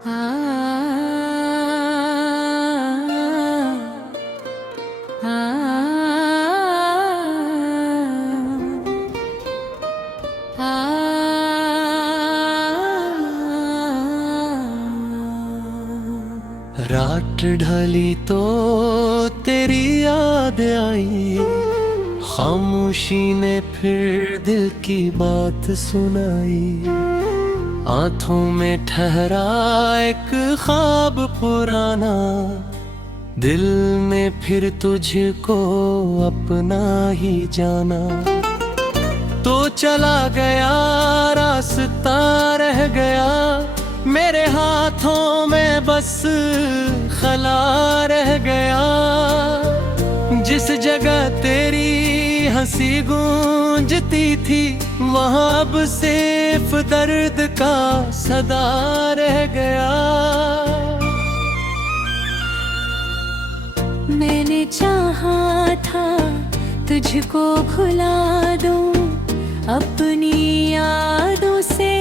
रात ढली तो तेरी याद आई, खामोशी ने फिर दिल की बात सुनाई। आंखों में ठहरा एक ख्वाब पुराना, दिल में फिर तुझको अपना ही जाना। तो चला गया रास्ता रह गया, मेरे हाथों में बस खला रह गया। जिस जगह तेरी हंसी गूंजती थी, वहाँ अब सिर्फ दर्द का सदा रह गया। मैंने चाहा था तुझको भुला दूं, अपनी यादों से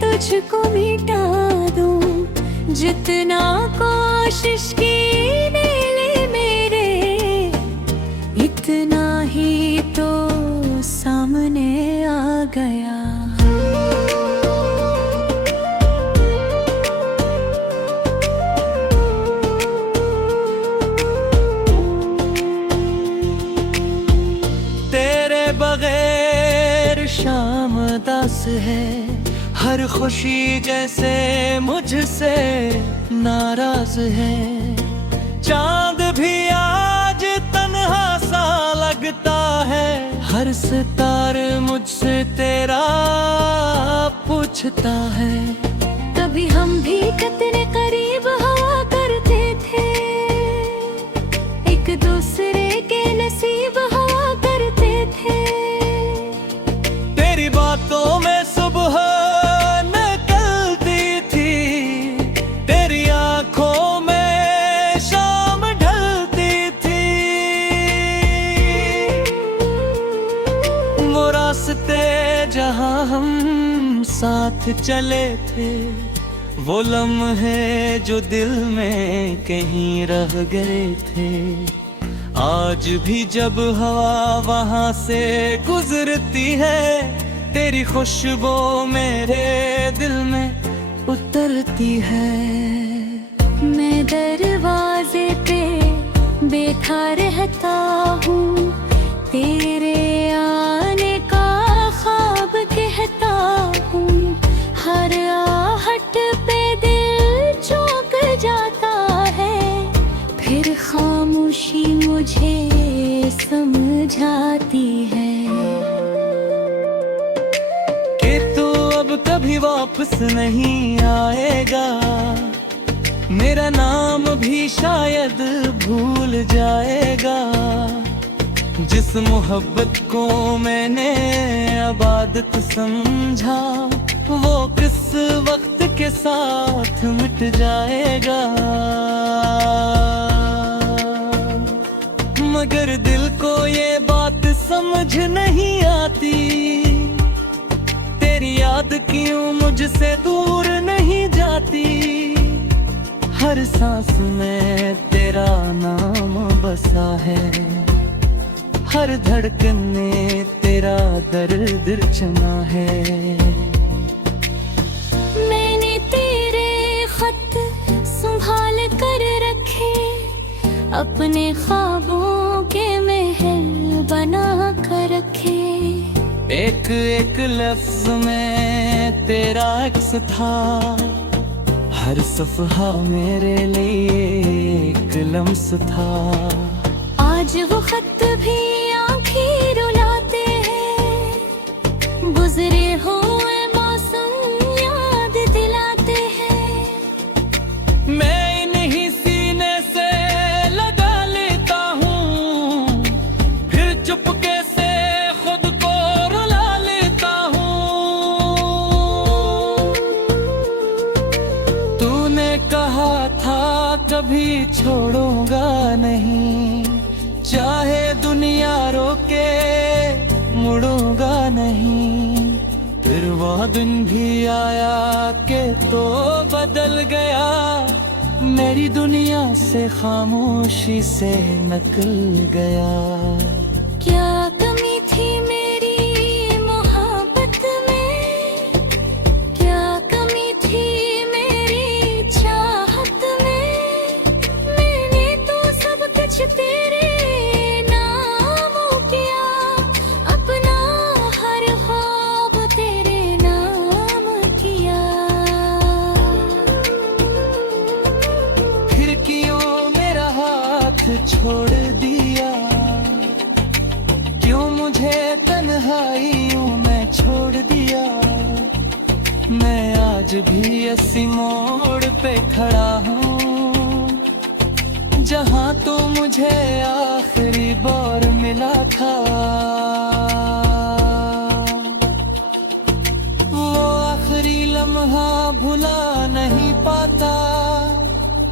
तुझको मिटा दूं। जितना कोशिश की ले मेरे, इतना ही तो सामने आ गया। तेरे बगैर शाम दास है, हर खुशी जैसे मुझसे नाराज है। चांद भी आज तन्हा सा लगता है, हर सितारे मुझसे तेरा पूछता है। कभी हम भी कितने करीब हुआ करते थे, एक दूसरे के नसीब हुआ करते थे। तेरी बातों में सुबह जहाँ हम साथ चले थे, वो लम्हे जो दिल में कहीं रह गए थे। आज भी जब हवा वहाँ से गुजरती है, तेरी खुशबू मेरे दिल में उतरती है। मैं दरवाजे पे बैठा रहता हूँ, तेरे आने का ख्वाब कहता हूँ। हर आहट पे दिल चौंक जाता है, फिर खामोशी मुझे समझाती है कि तू अब कभी वापस नहीं आएगा। मेरा नाम भी शायद भूल जाएगा। जिस मोहब्बत को मैंने इबादत समझा, वो किस वक्त के साथ मिट जाएगा। मगर दिल को ये बात समझ नहीं आती, तेरी याद क्यों मुझसे दूर नहीं जाती। हर सांस में तेरा नाम बसा है, हर धड़कन में तेरा दर्द चना है। मैंने तेरे खत संभाल कर रखे, अपने ख्वाबों के महल बना कर रखे। एक एक लफ्ज में तेरा अक्स था, हर सफ़हा मेरे लिए एक लम्स था। आज वो खत भी आँखें रुलाते हैं, गुजरे हुए मौसम याद दिलाते हैं। मैं इन्हीं सीने से लगा लेता हूँ, फिर चुपके से खुद को रुला लेता हूँ। तूने कहा था कभी छोड़ूंगा नहीं, चाहे दुनिया रोके मुड़ूंगा नहीं। फिर वह दिन भी आया के तो बदल गया, मेरी दुनिया से खामोशी से निकल गया। क्या कमी थी मेरी मोहब्बत में, क्या कमी थी मेरी चाहत में, मैंने तो सब कुछ तेरे नाम किया, अपना हर ख्वाब तेरे नाम किया। फिर क्यों मेरा हाथ छोड़ दिया, क्यों मुझे तन्हाइयों में छोड़ दिया। मैं आज भी इसी मोड़ पे खड़ा हूँ, जहाँ तो मुझे आखिरी बार मिला था। वो आखिरी लम्हा भुला नहीं पाता,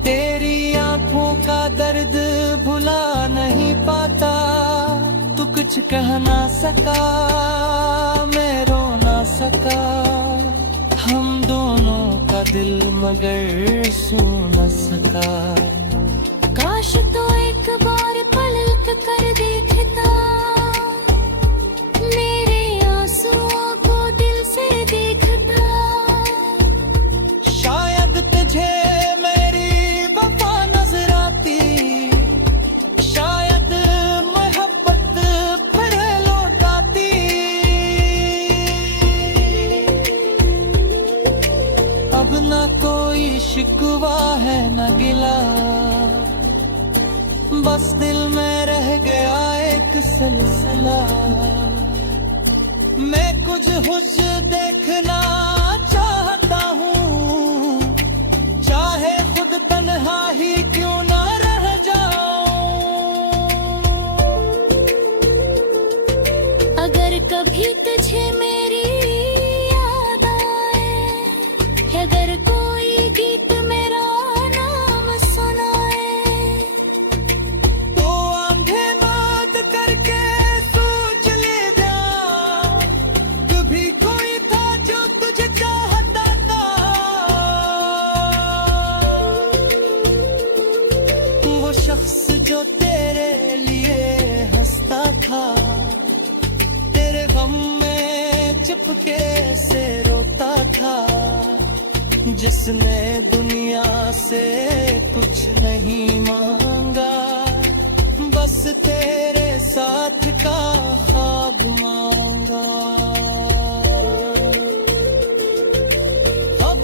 तेरी आंखों का दर्द भुला नहीं पाता। तू कुछ कह ना सका, मैं रो ना सका, हम दोनों का दिल मगर सू न सका। काश तो एक बार पलट कर देखता, मेरे आंसुओं को दिल से देखता। शायद तुझे मेरी वफा नजर आती, शायद मोहब्बत फिर लौट आती। अब ना कोई शिकवा है न गिला, बस दिल में रह गया एक सिलसिला। मैं कुछ देखना चाहता हूँ, चाहे खुद तन्हा ही क्यों ना रह जाऊं। अगर कभी तुझे मेरी याद आए, अगर कोई गीत मेरा नाम सुनाए, तो आंखें बंद करके सोच ले जा, कभी कोई था जो तुझे चाहता था। वो शख्स जो तेरे लिए हंसता था, तेरे गम में चिपके से रोता था, जिसने दुनिया से कुछ नहीं मांगा, बस तेरे साथ का ख्वाब मांगा। अब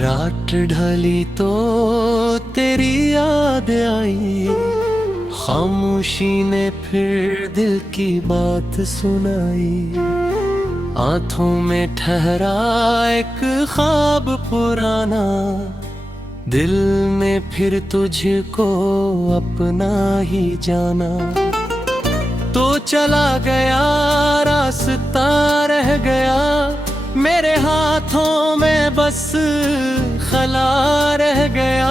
रात ढली तो तेरी याद आई, खामोशी ने फिर दिल की बात सुनाई। आंखों में ठहरा एक ख्वाब पुराना, दिल में फिर तुझको अपना ही जाना। तो चला गया रास्ता रह गया, मेरे हाथों में बस खला रह गया।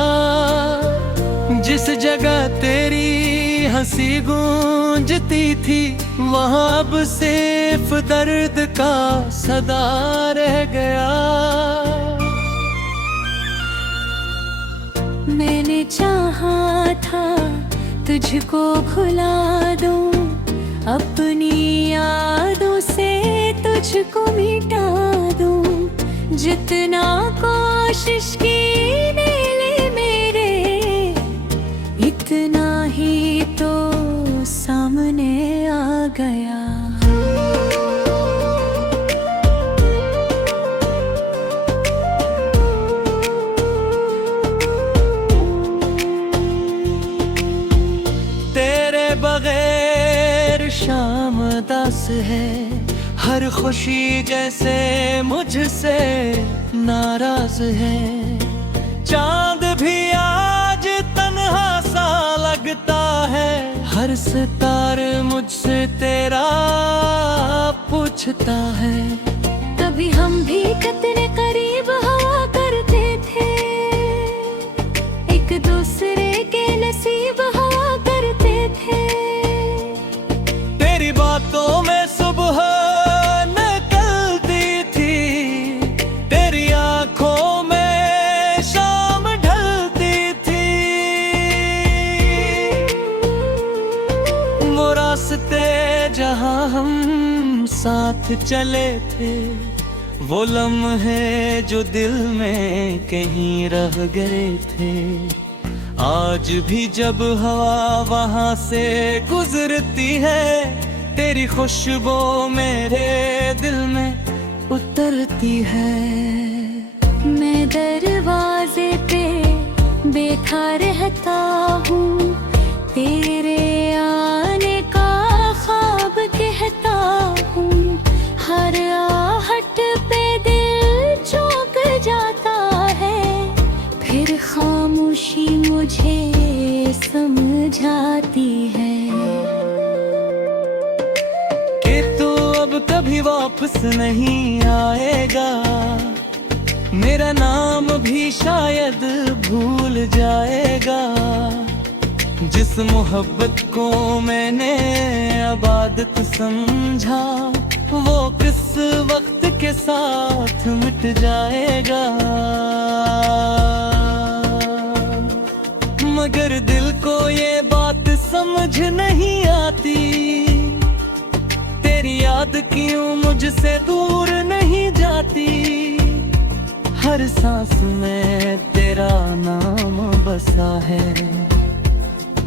जिस जगह तेरी हंसी गूंजती थी, वहाँ अब सिर्फ दर्द का सदा रह गया। मैंने चाहा था तुझको भुला दूं, अपनी यादों से तुझको मिटा दूं। जितना कोशिश की ले मेरे, इतना ही तो सामने आ गया। तेरे बगैर शाम दास है, हर खुशी जैसे मुझसे नाराज है। चांद भी आज तन्हा सा लगता है, हर सितार मुझसे तेरा पूछता है। कभी हम भी कितने करीब हुआ करते थे, एक दूसरे के नसीब हुआ करते थे। तेरी बातों में सुबह निकलती थी, तेरी आंखों में शाम ढलती थी। वो रास्ते जहां हम साथ चले थे, वो लम्हे जो दिल में कहीं रह गए थे। आज भी जब हवा वहां से गुजरती है, तेरी खुशबू मेरे दिल में उतरती है। मैं दरवाजे पे बैठा रहता हूँ, तेरे आने का ख्वाब कहता हूँ। हर आहट पे दिल चौंक जाता है, फिर खामोशी मुझे समझाती है कि तू अब कभी वापस नहीं आएगा। मेरा नाम भी शायद भूल जाएगा। जिस मोहब्बत को मैंने इबादत समझा, वो किस वक्त के साथ मिट जाएगा। मगर दिल को ये बात समझ नहीं आती, तेरी याद क्यों मुझसे दूर नहीं जाती। हर सांस में तेरा नाम बसा है,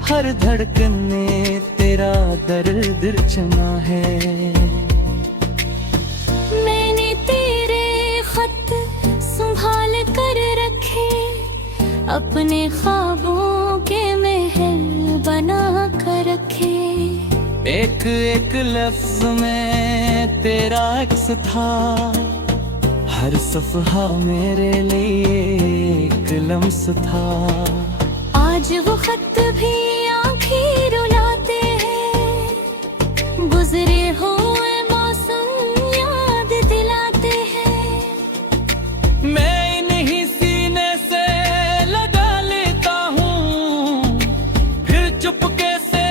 हर धड़कन में तेरा दर्द चना है। मैंने तेरे खत संभाल कर रखे, अपने ख्वाबों के महल बना कर रखे। एक एक लफ्ज में तेरा अक्स था, हर सफहा मेरे लिए एक लम्स था। आज वो खत भी आंखें रुलाते हैं, गुजरे हुए मौसम याद दिलाते हैं। मैं इन्हीं सीने से लगा लेता हूँ, फिर चुपके से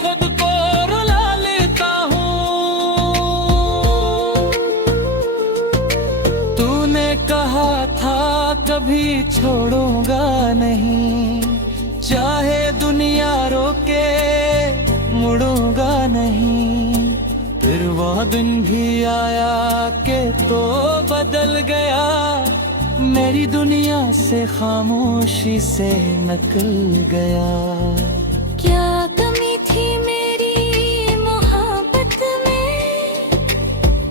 खुद को रुला लेता हूँ। तूने कहा था कभी छोड़ूंगा नहीं, चाहे दुनिया रोके मुड़ूंगा नहीं। फिर वो दिन भी आया कि तो बदल गया, मेरी दुनिया से खामोशी से निकल गया। क्या कमी थी मेरी मोहब्बत में,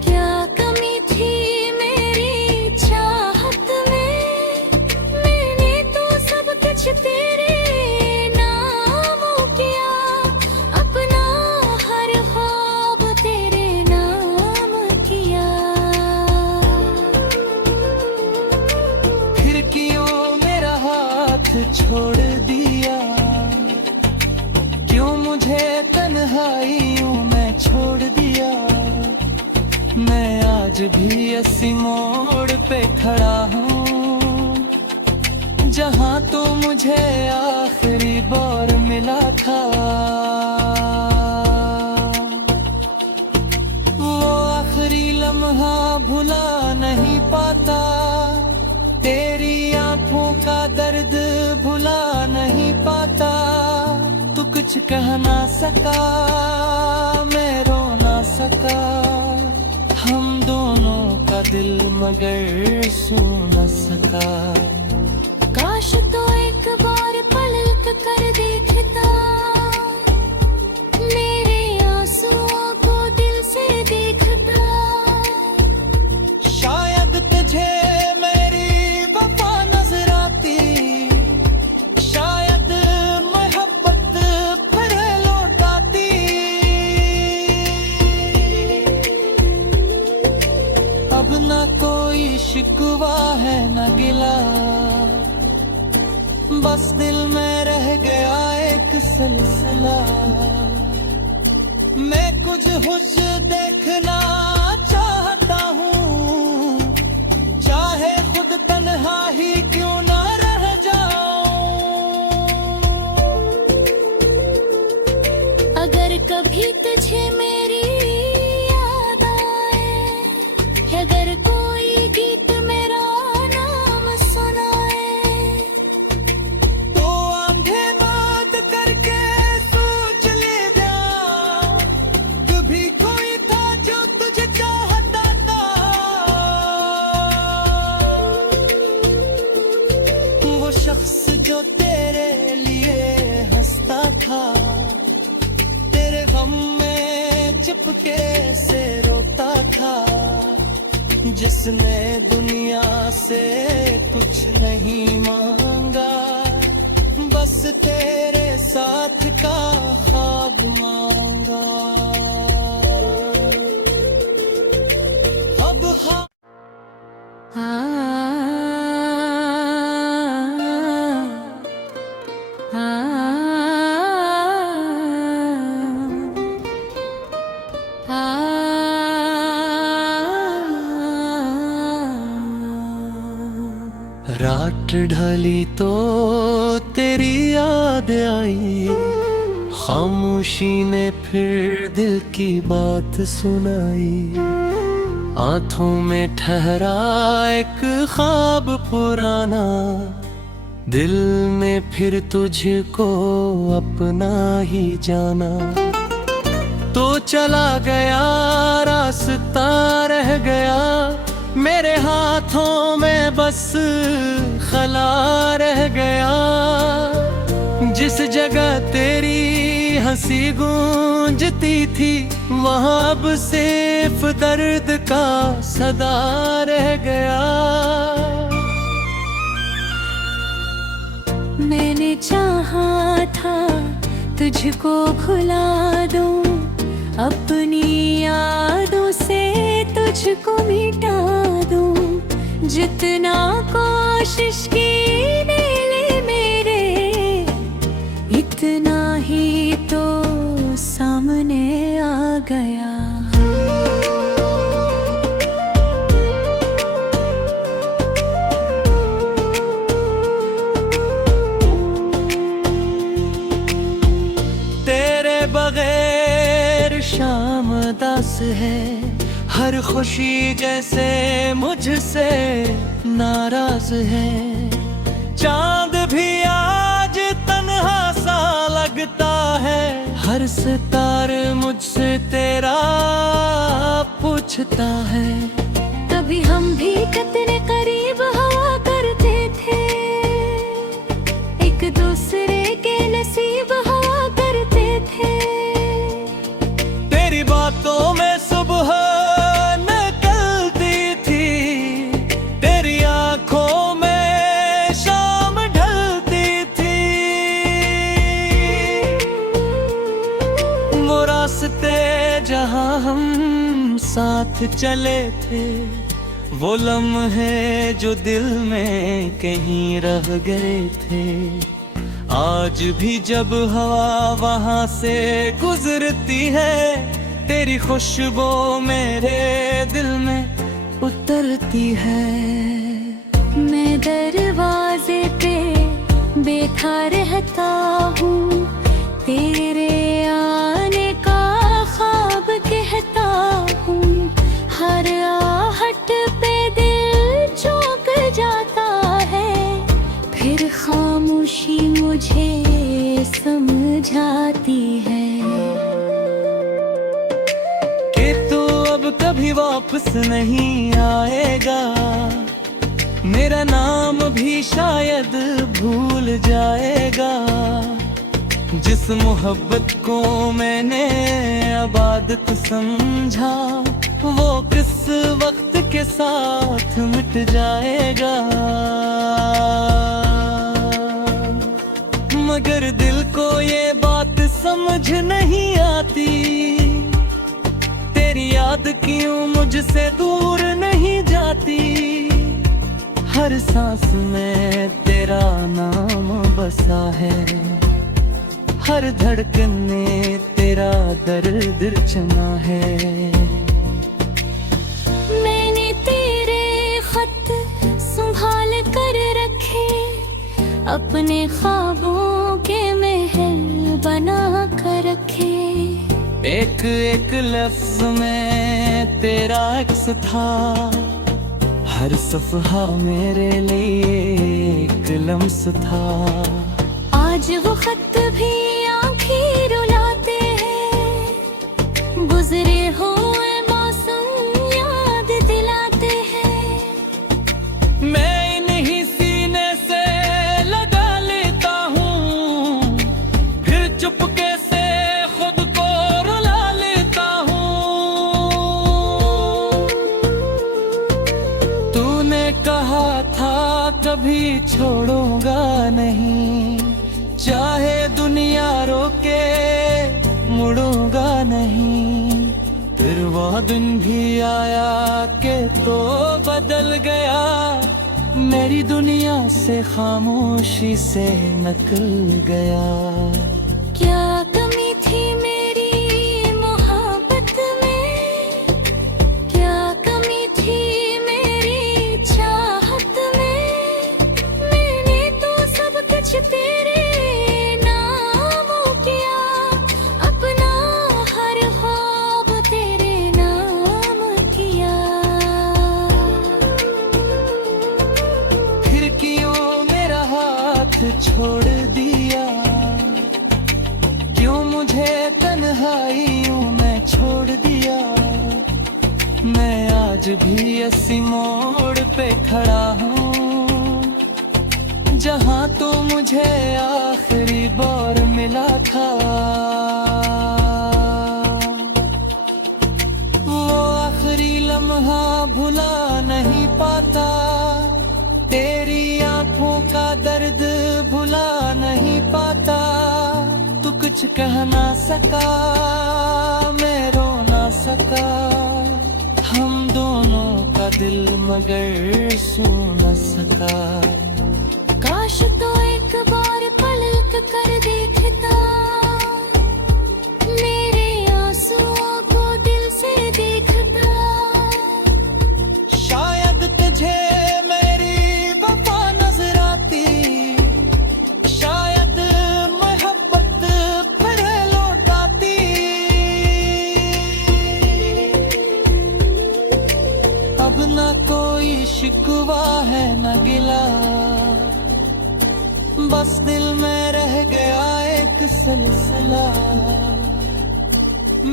क्या कमी थी मेरी चाहत में। मैंने तो सब कुछ तेरे छोड़ दिया, क्यों मुझे तन्हाइयों में छोड़ दिया। मैं आज भी इसी मोड़ पे खड़ा हूँ, जहाँ तो मुझे आखिरी बार मिला था। वो आखिरी लम्हा भुला नहीं पाता, तेरी आंखों का दर्द भुला नहीं पाता। तू कुछ कह ना सका, मैं रो ना सका, हम दोनों का दिल मगर सो न सका। काश तो एक बार पलट कर देखता, मेरे आंसुओं को दिल से देखता। शायद तुझे अब न कोई शिकवा है न गिला, बस दिल में रह गया एक सिलसिला। मैं कुछ हुश देखना चाहता हूँ, चाहे खुद तन्हा ही क्यों ना रह जाऊं। अगर कभी तुझे मेरी याद आए, अगर कोई गीत मेरा नाम सुनाए, तो आंखें बंद करके सोच ले जा, कभी कोई था जो तुझे चाहता था। वो शख्स जो तेरे लिए हंसता था, तेरे गम में चुपके से रोता था, जिसने दुनिया से कुछ नहीं मांगा, बस तेरे साथ का ख्वाब मांगा। अब रात ढली तो तेरी याद आई, खामोशी ने फिर दिल की बात सुनाई, आंखों में ठहरा एक ख्वाब पुराना, दिल में फिर तुझको अपना ही जाना। तो चला गया रास्ता रह गया, मेरे हाथों में बस खला रह गया, जिस जगह तेरी हंसी गूंजती थी, वहां अब सिर्फ दर्द का सदा रह गया। मैंने चाहा था तुझको भुला दूं, अपनी यादों से तुझको मिटा दूं, जितना कोशिश की दिल मेरे, इतना ही तो सामने आ गया। तेरे बगैर शाम दास है, हर खुशी जैसे मुझसे नाराज है, चांद भी आज तन्हा सा लगता है, हर सितारे मुझसे तेरा पूछता है। कभी हम भी कितने करीब हुआ करते थे, एक दूसरे के नसीब हुआ करते थे, तेरी बातों में सुबह निकलती थी, तेरी आंखों में शाम ढलती थी, वो रास्ते जहां हम साथ चले थे, वो लम्हे जो दिल में कहीं रह गए थे, आज भी जब हवा वहां से गुजरती है, तेरी खुशबू मेरे दिल में उतरती है। मैं दरवाजे पे बैठा रहता हूँ, तेरे आने का ख्वाब कहता हूँ, हर आहट पे दिल चौंक जाता है, फिर खामोशी मुझे समझाती है कि तू अब कभी वापस नहीं आएगा, मेरा नाम भी शायद भूल जाएगा, जिस मोहब्बत को मैंने इबादत समझा, वो किस वक्त के साथ मिट जाएगा। मगर दिल को ये बात समझ नहीं आती, तेरी याद क्यों मुझसे दूर नहीं जाती, हर सांस में तेरा नाम बसा है, हर धड़कन में तेरा दर्द रचना है। मैंने तेरे खत संभाल कर रखे, अपने ख्वाबों के महल बना कर रखे। एक एक लफ्ज में तेरा अक्स था, हर सफहा मेरे लिए एक लम्स था। आज वो खत भी आंखें रुलाते हैं, गुजरे हुए मौसम याद दिलाते हैं। मैं इन्हीं सीने से लगा लेता हूँ, फिर चुपके से खुद को रुला लेता हूँ। तूने कहा था कभी छोड़ूंगा नहीं, चाहे दुनिया रोके मुड़ूंगा नहीं। फिर वो दिन भी आया कि तो बदल गया, मेरी दुनिया से खामोशी से निकल गया। क्या कमी थी मेरी मोहब्बत में, क्या कमी थी मेरी चाहत में। मैंने तो सब कुछ तेरे छोड़ दिया, क्यों मुझे तन्हाइयों में छोड़ दिया। मैं आज भी इसी मोड़ पे खड़ा हूँ, जहाँ तो मुझे आखिरी बार मिला था। वो आखिरी लम्हा भुला नहीं पाता, तेरी आंखों का दर्द भुला नहीं पाता। तू कुछ कह ना सका, मैं रो ना सका, हम दोनों का दिल मगर सू न सका। काश तो एक बार पलक कर देखता, मेरे आंसुओं को दिल से देखता। शायद तुझे अब ना कोई शिकवा है न गिला, बस दिल में रह गया एक सिलसिला।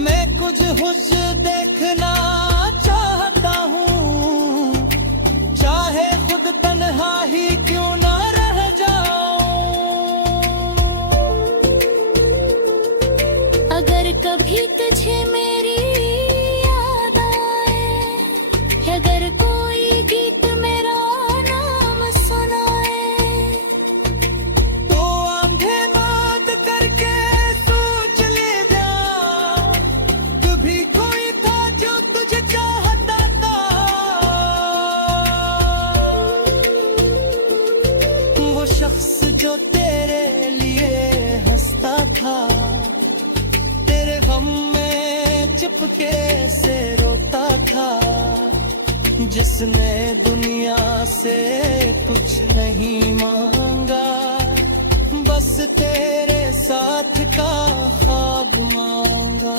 मैं कुछ हुज देखना चाहता हूँ, चाहे खुद तन्हा ही क्यों ना रह जाऊं। अगर कभी तुझे मेरी याद आए, अगर कोई गीत मेरा नाम सुनाए, तो आंखें बंद करके सोच ले जा, कभी कोई था जो तुझे चाहता था। वो शख्स जो तेरे लिए हंसता था, तेरे गम में चुपके से रोता था। जिसने दुनिया से कुछ नहीं मांगा, बस तेरे साथ का ख्वाब मांगा।